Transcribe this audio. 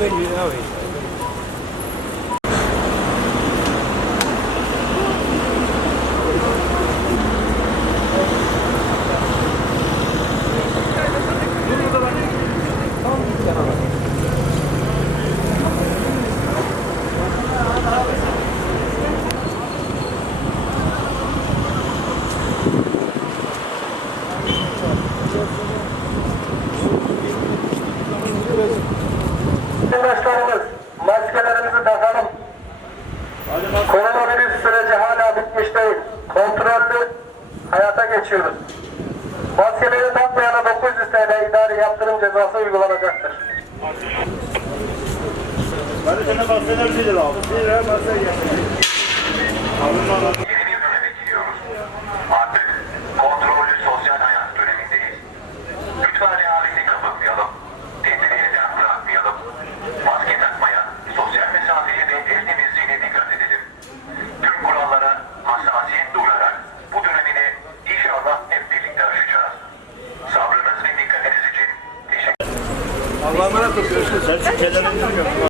belli ne abi. Başkanımız hala bitmiş değil. Kontrollü hayata geçiyoruz. Maskeleri takmayana 900 TL idari yaptırım cezası uygulanacaktır. Ben de sana değilim abi. Bir lira. Abim var. Allah'a emanet olun. Görüşürüz. Sen şu kellerini